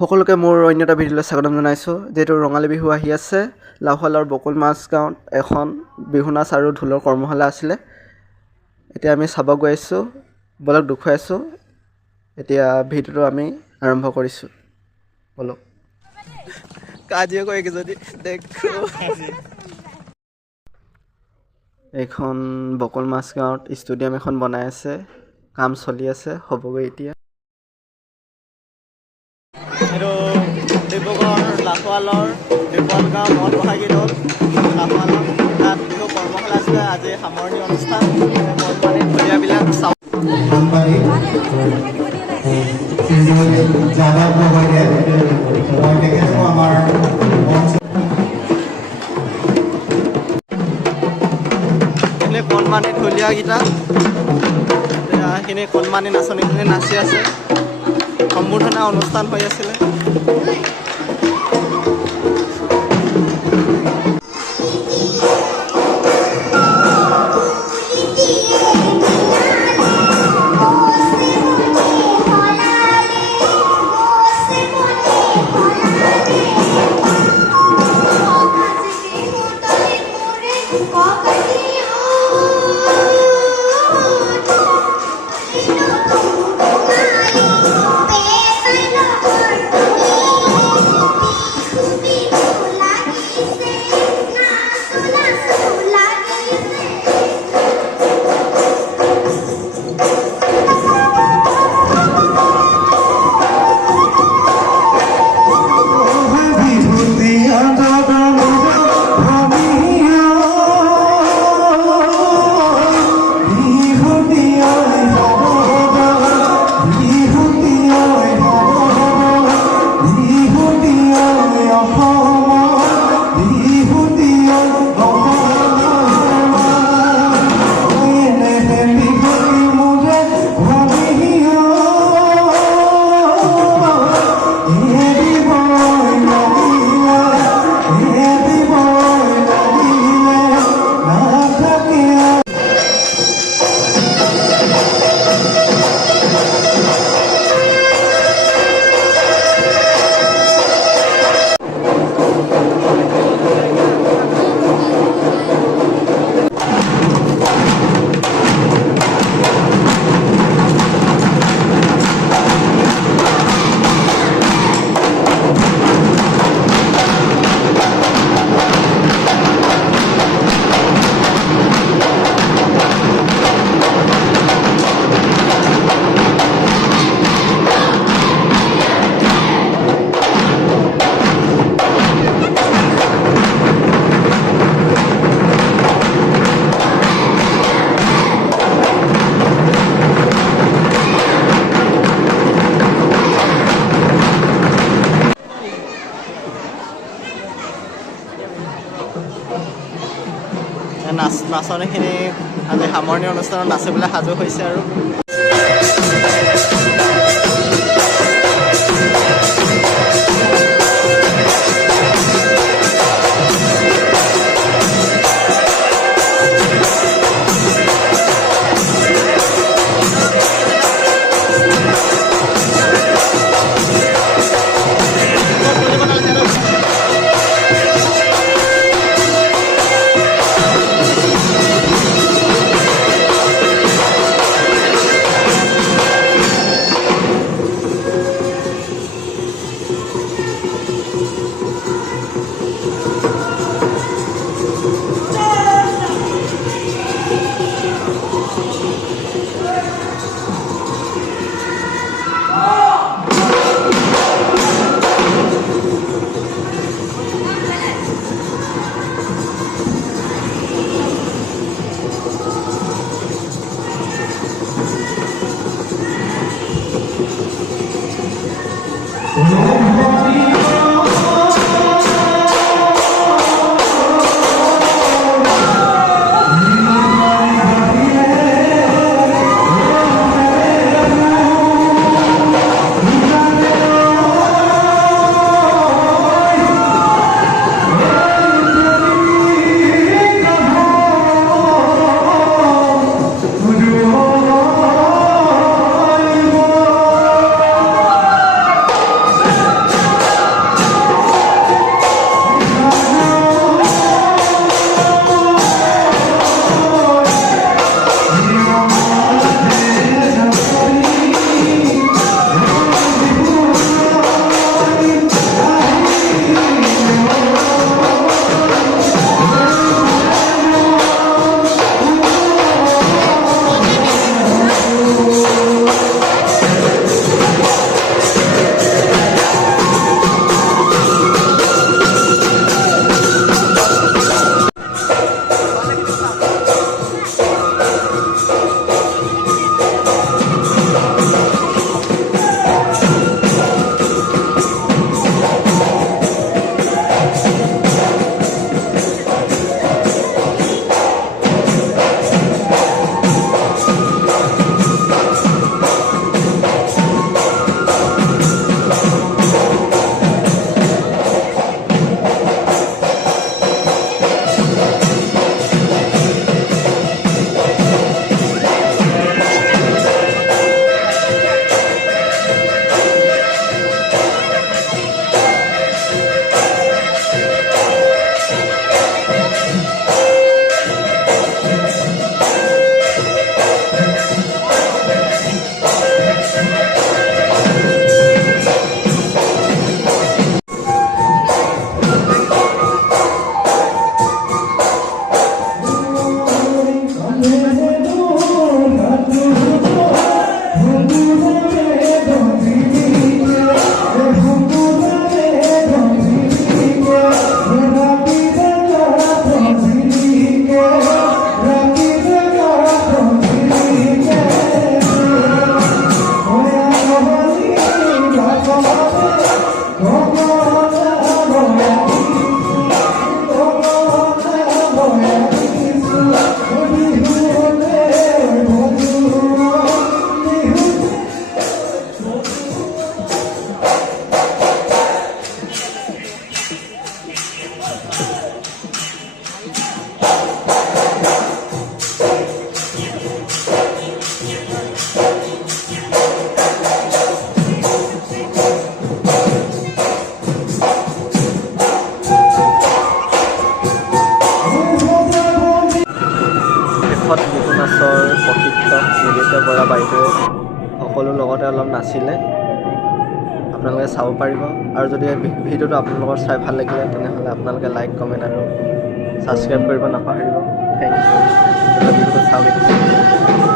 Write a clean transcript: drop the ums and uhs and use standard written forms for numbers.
সকলোকে মোৰ অন্য এটা ভিডিঅ'লৈ স্বাগতম জনাইছোঁ। যিহেতু ৰঙালী বিহু আহি আছে, লাহোৱালৰ বকুল মাছ গাঁৱত এখন বিহু নাচ আৰু ঢোলৰ কৰ্মশালা আছিলে। এতিয়া আমি চাব গৈ আছোঁ, বলক দেখুৱাই আছোঁ। এতিয়া ভিডিঅ'টো আমি আৰম্ভ কৰিছোঁ, বলক। কাজিয়া কৰি যদি দেখো এইখন বকুল মাছ গাঁৱত ষ্টেডিয়াম এখন বনাই আছে, কাম চলি আছে, হ'বগৈ এতিয়া। এইটো ডিব্ৰুগড় লাহোৱালৰ ডিব্ৰুগড় গাঁও মদ বহাগী দল লাহোৱালৰ তাত বিহু কৰ্মশালা আছিলে। আজি সামৰণি অনুষ্ঠান মনমানি ঢুলীয়াবিলাক চাওঁ। এনে কণমানি ঢুলীয়াকেইটা সেইখিনি কণমানি নাচনীখিনি নাচি আছে। সম্বৰ্ধনা অনুষ্ঠান হৈ আছিলে। নাচনীখিনি আজি সামৰণি অনুষ্ঠানত নাচিবলৈ সাজু হৈছে আৰু শেষত বিহু নাচৰ প্ৰশিক্ষক নিবেদিতা বৰা বাইদেৱে সকলো লগতে অলপ নাচিলে, আপোনালোকে চাব পাৰিব। আৰু যদি ভিডিঅ'টো আপোনালোকৰ চাই ভাল লাগিলে তেনেহ'লে আপোনালোকে লাইক, কমেণ্ট আৰু ছাবস্ক্ৰাইব কৰিব নাপাহৰিব। Thank you. ভিডিঅ'টো চাওক।